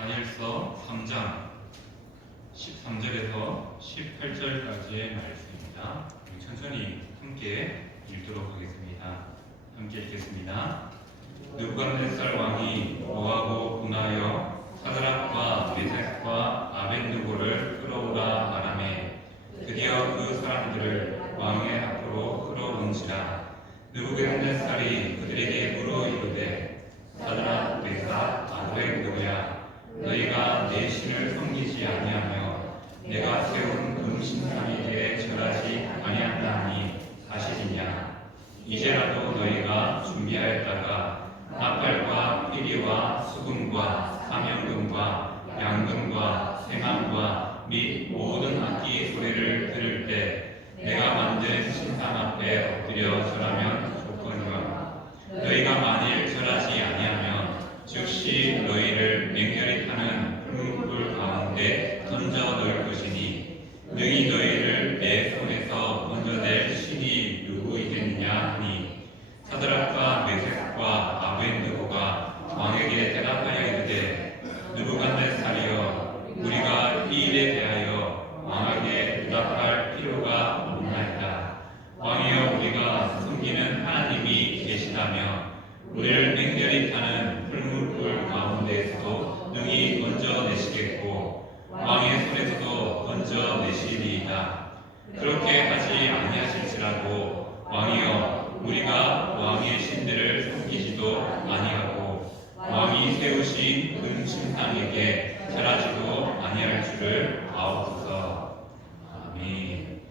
다니엘서 3장 13절에서 18절까지의 말씀입니다. 우리 천천히 함께 읽도록 하겠습니다. 함께 읽겠습니다. 느부갓네살 왕이 노하고 분하여 사드락과 메삭과 아벳느고를 끌어오라 말하매 드디어 그 사람들을 왕의 앞으로 끌어온지라. 느부갓네살이 그들에게 물어 이르되 사드락 메삭 아벳느고야, 너희가 내 신을 섬기지 아니하며 내가 세운 금신상에게 절하지 아니한다니 사실이냐? 이제라도 너희가 준비하였다가 나팔과 피리와 수금과 사명금과 양금과 새만과 및 모든 악기 소리를 들을 때 내가 만든 신상 앞에 엎드려 절하면 좋거니와, 너희가 만일 절하지 아니하면 즉시 너희를 맹렬히 타는 풀무불 가운데 던져 넣을 것이니, 능히 너희를 내 손에서 건져낼 신이 누구이겠느냐 하니, 사드락과 메삭과 아벳느고가 왕에게 대답하여 이르되, 느부갓네살이여, 우리가 이 일에 대하여 왕에게 대답할 필요가 없나이다. 왕이여, 우리가 섬기는 하나님이 계시다며 우리를 맹렬히 타는 풀무불 가운데에서도 능히 건져내시겠고 왕의 손에서도 건져내시리이다. 그렇게 하지 아니하실지라도 왕이여, 우리가 왕의 신들을 섬기지도 아니하고 왕이 세우신 금신상에게 절하지도 아니할 줄을 아옵소서. 아멘.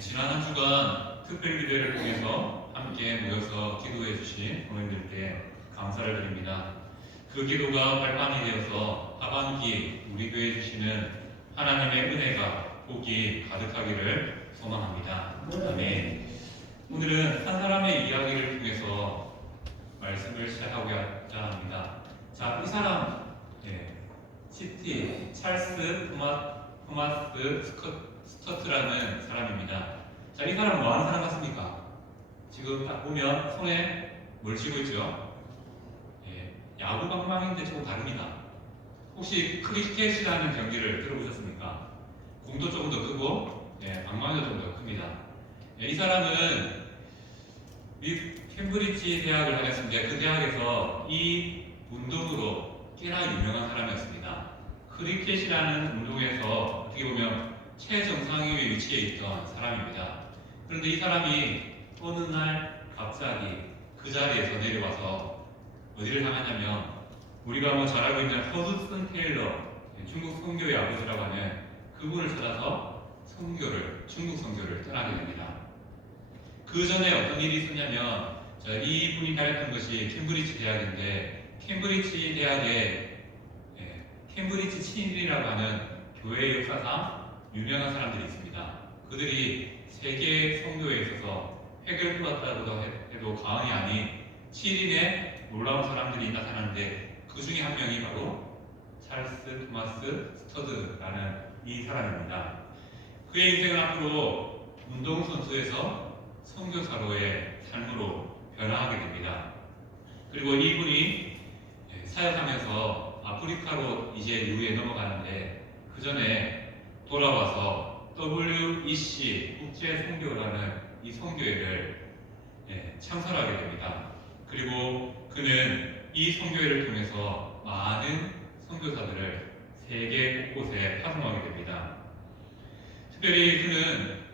지난 한 주간 특별기도회를 통해서 함께 모여서 기도해 주신 부모님들께 감사를 드립니다. 그 기도가 발판이 되어서 하반기 우리 교회에 주시는 하나님의 은혜가 복이 가득하기를 소망합니다. 아멘. 오늘은 한 사람의 이야기를 통해서 말씀을 시작하고자 합니다. 자, 이 사람 찰스 토마스 스커트라는 사람입니다. 자, 이 사람은 뭐 하는 사람 같습니까? 지금 딱 보면 손에 뭘 쥐고 있죠? 야구 방망이인데 조금 다릅니다. 혹시 크리켓이라는 경기를 들어보셨습니까? 공도 조금 더 크고 방망이도 좀 더 큽니다. 이 사람은 캠브리지 대학을 다녔습니다. 그 대학에서 이 운동으로 꽤나 유명한 사람이었습니다. 크리켓이라는 운동에서 어떻게 보면 최정상위에 위치해 있던 사람입니다. 그런데 이 사람이 어느 날 갑자기 그 자리에서 내려와서 어디를 향하냐면, 우리가 뭐 잘 알고 있는 허드슨 테일러, 중국 선교의 아버지라고 하는 그분을 찾아서 중국 선교를 떠나게 됩니다. 그 전에 어떤 일이 있었냐면, 이분이 다녔던 것이 캠브리지 대학인데, 캠브리지 대학에 캠브리지 친일이라고 하는 교회 역사상 유명한 사람들이 있습니다. 그들이 세계 선교에 있어서 획을 뚫었다고 해도 과언이 아닌 7인의 놀라운 사람들이 나타나는데, 그 중에 한 명이 바로 찰스 토마스 스터드라는 이 사람입니다. 그의 인생은 앞으로 운동선수에서 선교사로의 삶으로 변화하게 됩니다. 그리고 이분이 사역하면서 아프리카로 이제 이후에 넘어가는데, 그 전에 돌아와서 WEC 국제선교라는 이 선교회를 창설하게 됩니다. 그리고 그는 이 선교회를 통해서 많은 선교사들을 세계 곳곳에 파송하게 됩니다. 특별히 그는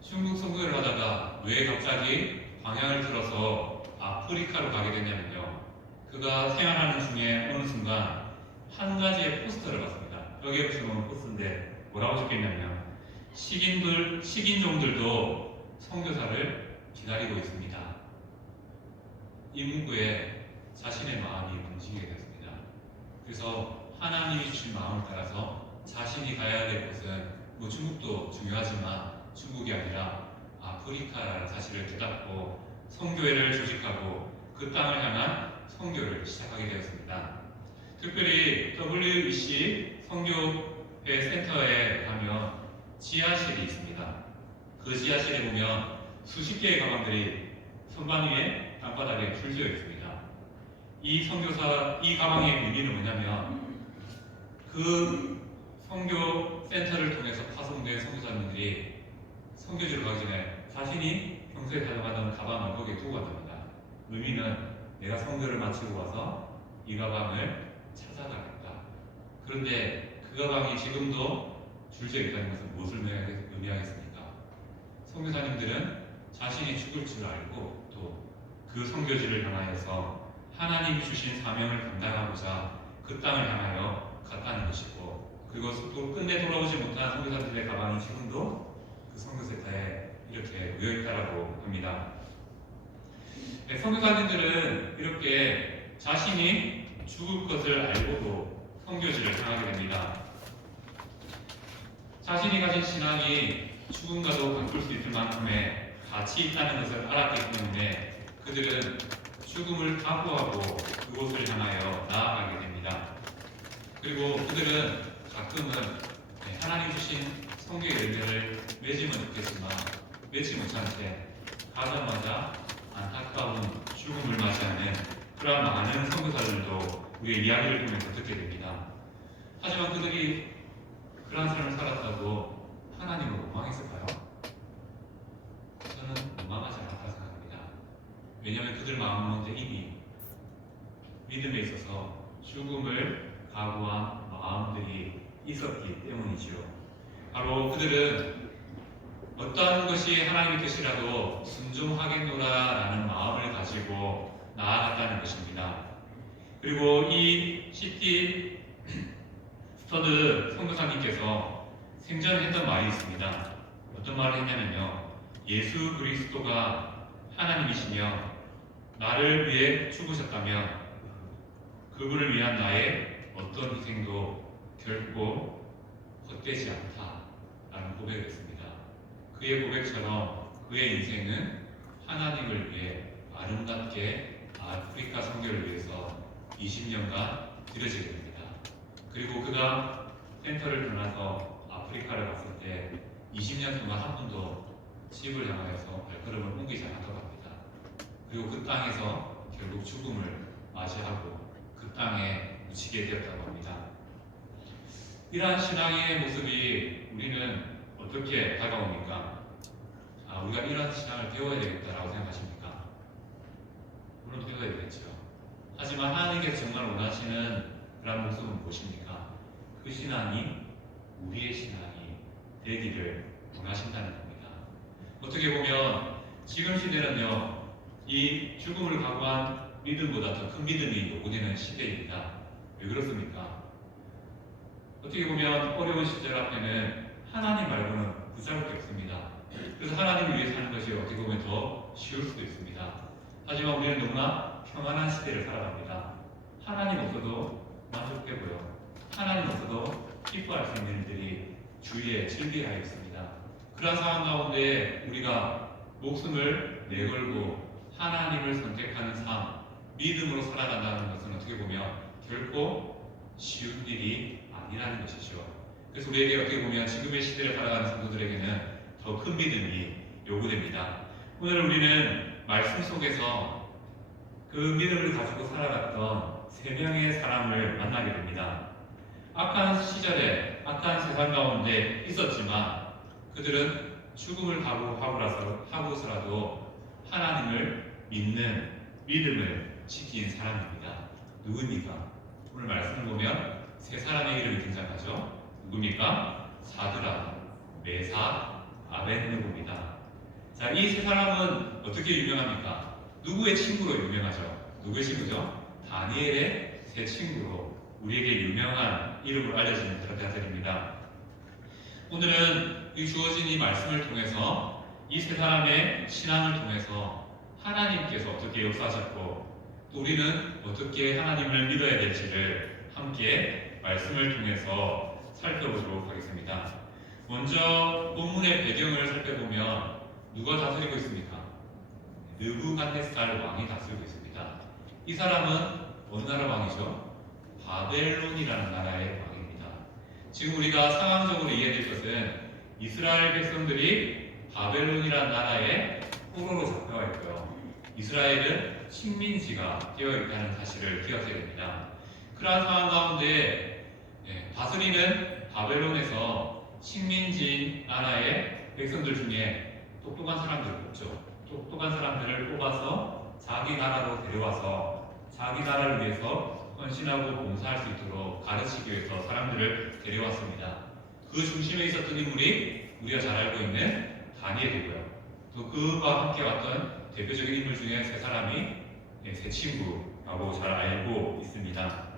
중국 선교를 하다가 왜 갑자기 방향을 틀어서 아프리카로 가게 됐냐면요, 그가 생활하는 중에 어느 순간 한 가지의 포스터를 봤습니다. 여기에 보시면 포스터인데 뭐라고 적혀있냐면, 식인종들도 선교사를 기다리고 있습니다. 이 문구에 자신의 마음이 움직이게 됐습니다. 그래서 하나님이 주신 마음을 따라서 자신이 가야 될 곳은 뭐 중국도 중요하지만 중국이 아니라 아프리카라는 사실을 깨닫고 선교회를 조직하고 그 땅을 향한 선교를 시작하게 되었습니다. 특별히 WEC 선교회 센터에 가면 지하실이 있습니다. 그 지하실에 보면 수십 개의 가방들이 선반 위에 땅바닥에 줄지어 있습니다. 이 선교사, 이 가방의 의미는 뭐냐면, 그 선교 센터를 통해서 파송된 선교사님들이 선교지로 가기 전에 자신이 평소에 가져가던 가방을 거기에 두고 간답니다. 의미는 내가 선교를 마치고 와서 이 가방을 찾아가겠다. 그런데 그 가방이 지금도 줄지어 있다는 것은 무엇을 의미하겠습니까? 선교사님들은 자신이 죽을 줄 알고 또 그 선교지를 향하여서 하나님이 주신 사명을 감당하고자 그 땅을 향하여 갔다는 것이고, 그리고 또 끝내 돌아오지 못한 선교사들의 가방이 지금도 그 선교센터에 이렇게 놓여있다라고 합니다. 선교사님들은 이렇게 자신이 죽을 것을 알고도 선교지를 향하게 됩니다. 자신이 가진 신앙이 죽음과도 바꿀 수 있을 만큼의 가치 있다는 것을 알았기 때문에 그들은 죽음을 각오하고 그곳을 향하여 나아가게 됩니다. 그리고 그들은 가끔은 하나님 주신 성경의 열매를 맺으면 좋겠지만 맺지 못한 채 가자마자 안타까운 죽음을 맞이하는 그러한 많은 선교사들도 우리의 이야기를 통해서 듣게 됩니다. 하지만 그들이 그러한 삶을 살았다고 하나님을 원망했을까요? 저는 원망하지 않았다 생각합니다. 왜냐하면 그들 마음가운데 이미 믿음에 있어서 죽음을 각오한 마음들이 있었기 때문이지요. 바로 그들은 어떠한 것이 하나님의 뜻이라도 순종하겠노라라는 마음을 가지고 나아갔다는 것입니다. 그리고 이 C.T. 스터드 선교사님께서 생전에 했던 말이 있습니다. 어떤 말을 했냐면요, 예수 그리스도가 하나님이시며 나를 위해 죽으셨다면 그분을 위한 나의 어떤 희생도 결코 헛되지 않다라는 고백을 했습니다. 그의 고백처럼 그의 인생은 하나님을 위해 아름답게 아프리카 선교를 위해서 20년간 들여지게 됩니다. 그리고 그가 센터를 떠나서 아프리카를 갔을 때 20년 동안 한 번도 집을 향하여서 발걸음을 옮기지 않았다고 합니다. 그리고 그 땅에서 결국 죽음을 맞이하고 그 땅에 묻히게 되었다고 합니다. 이러한 신앙의 모습이 우리는 어떻게 다가옵니까? 우리가 이러한 신앙을 배워야 되겠다라고 생각하십니까? 물론 배워야 되겠죠. 하지만 하나님께서 정말 원하시는 그런 모습은 무엇입니까? 그 신앙이 우리의 신앙이 되기를 원하신다는 겁니다. 어떻게 보면 지금 시대는요, 이 죽음을 각오한 믿음보다 더 큰 믿음이 요구되는 시대입니다. 왜 그렇습니까? 어떻게 보면 어려운 시절 앞에는 하나님 말고는 붙잡을 게 없습니다. 그래서 하나님을 위해 사는 것이 어떻게 보면 더 쉬울 수도 있습니다. 하지만 우리는 너무나 평안한 시대를 살아갑니다. 하나님 없어도 만족되고요, 하나님 없어도 기뻐할 수 있는 일들이 주위에 즐비하여 있습니다. 그런 상황 가운데 우리가 목숨을 내걸고 하나님을 선택하는 삶, 믿음으로 살아간다는 것은 어떻게 보면 결코 쉬운 일이 아니라는 것이죠. 그래서 우리에게 어떻게 보면 지금의 시대를 살아가는 성도들에게는 더 큰 믿음이 요구됩니다. 오늘 우리는 말씀 속에서 그 믿음을 가지고 살아갔던 세 명의 사람을 만나게 됩니다. 악한 시절에 악한 세상 가운데 있었지만 그들은 죽음을 각오하고서라도 하나님을 믿는 믿음을 지킨 사람입니다. 누굽니까? 오늘 말씀을 보면 세 사람의 이름이 등장하죠. 누굽니까? 사드라, 메사, 아벳느고입니다. 자, 이 세 사람은 어떻게 유명합니까? 누구의 친구로 유명하죠? 누구의 친구죠? 다니엘의 세 친구로 우리에게 유명한 이름으로 알려지는 그런 자들입니다. 오늘은 이 주어진 이 말씀을 통해서 이 세 사람의 신앙을 통해서 하나님께서 어떻게 역사하셨고 또 우리는 어떻게 하나님을 믿어야 될지를 함께 말씀을 통해서 살펴보도록 하겠습니다. 먼저 본문의 배경을 살펴보면 누가 다스리고 있습니까? 느부갓네살 왕이 다스리고 있습니다. 이 사람은 어느 나라 왕이죠? 바벨론이라는 나라의 왕입니다. 지금 우리가 상황적으로 이해될 것은 이스라엘 백성들이 바벨론이라는 나라의 포로로 잡혀와 있고요. 이스라엘은 식민지가 되어 있다는 사실을 기억해야 됩니다. 그러한 상황 가운데 다스리는 바벨론에서 식민지 나라의 백성들 중에 똑똑한 사람들을 뽑죠. 똑똑한 사람들을 뽑아서 자기 나라로 데려와서 자기 나라를 위해서 헌신하고 봉사할 수 있도록 가르치기 위해서 사람들을 데려왔습니다. 그 중심에 있었던 인물이 우리가 잘 알고 있는 다니엘이고요. 또 그와 함께 왔던 대표적인 인물 중에 세 사람이 세 친구라고 잘 알고 있습니다.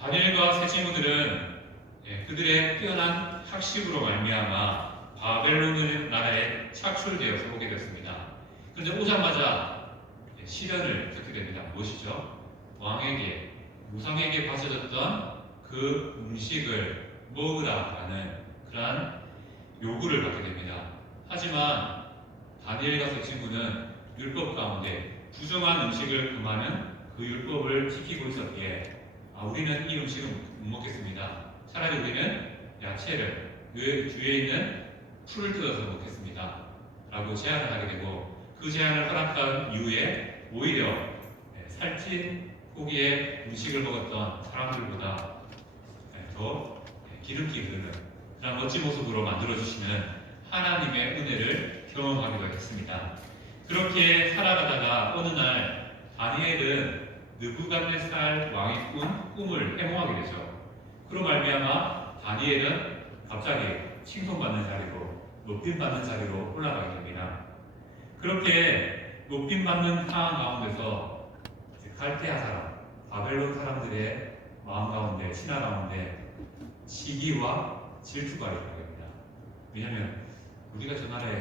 다니엘과 세 친구들은 그들의 뛰어난 학식으로 말미암아 바벨론 나라에 착출되어서 오게 됐습니다. 그런데 오자마자 시련을 겪게 됩니다. 무엇이죠? 왕에게, 우상에게 바쳐졌던 그 음식을 먹으라라는 그러한 요구를 받게 됩니다. 하지만 다니엘과 세 친구는 율법 가운데 부정한 음식을 금하는 그 율법을 지키고 있었기에 우리는 이 음식은 못 먹겠습니다. 차라리 우리는 야채를 주위에 있는 풀을 뜯어서 먹겠습니다. 라고 제안을 하게 되고 그 제안을 허락한 이후에 오히려 살찐 고기의 음식을 먹었던 사람들보다 더 기름기 흐르는 그런 멋진 모습으로 만들어주시는 하나님의 은혜를 경험하기도 했습니다. 그렇게 살아가다가 어느 날 다니엘은 느부갓네살 왕이 꾼 꿈을 해몽하게 되죠. 그로 말미암아 다니엘은 갑자기 칭송받는 자리로 높임받는 자리로 올라가게 됩니다. 그렇게 높임받는 상황 가운데서 갈대아 사람, 바벨론 사람들의 마음 가운데, 신화 가운데 시기와 질투가 일어나게 됩니다. 왜냐하면 우리가 저 나라에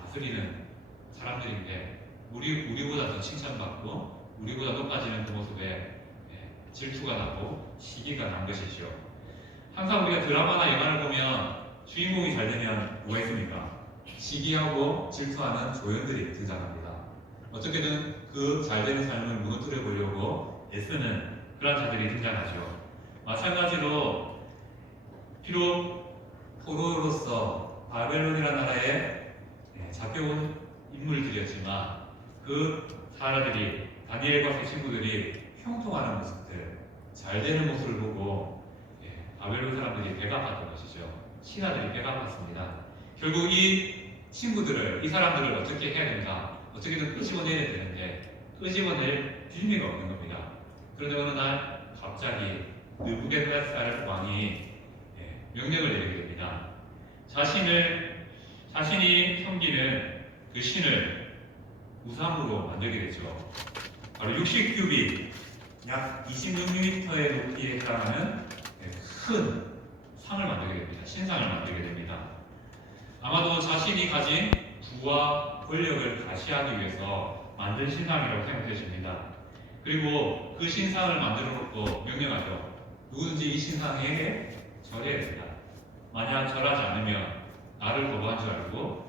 다스리는 사람들인데 우리보다 더 칭찬받고 우리보다 높아지는 그 모습에 질투가 나고 시기가 난 것이죠. 항상 우리가 드라마나 영화를 보면 주인공이 잘 되면 뭐가 있습니까? 시기하고 질투하는 조연들이 등장합니다. 어떻게든 그 잘되는 삶을 무너뜨려 보려고 애쓰는 그런 자들이 등장하죠. 마찬가지로 비록 포로로서 바벨론이라는 나라에 잡혀온 인물들이었지만 그 사람들이 다니엘과 세 친구들이 형통하는 모습들, 잘 되는 모습을 보고 바벨론 사람들이 배가 아팠던 것이죠. 신하들이 배가 아팠습니다. 결국 이 친구들을, 이 사람들을 어떻게 해야 된다, 어떻게든 끄집어내야 되는데 끄집어낼 빌미가 없는 겁니다. 그런데 어느 날 갑자기 느부갓네살 왕이 명령을 내리게 됩니다. 자신이 섬기는 그 신을 우상으로 만들게 되죠. 바로 60규빗, 약 26m의 높이에 해당하는 큰 상을 만들게 됩니다. 신상을 만들게 됩니다. 아마도 자신이 가진 부와 권력을 가시하기 위해서 만든 신상이라고 생각되십니다. 그리고 그 신상을 만들어 놓고 명령하죠. 누구든지 이 신상에게 절해야 된다. 만약 절하지 않으면 나를 거부한 줄 알고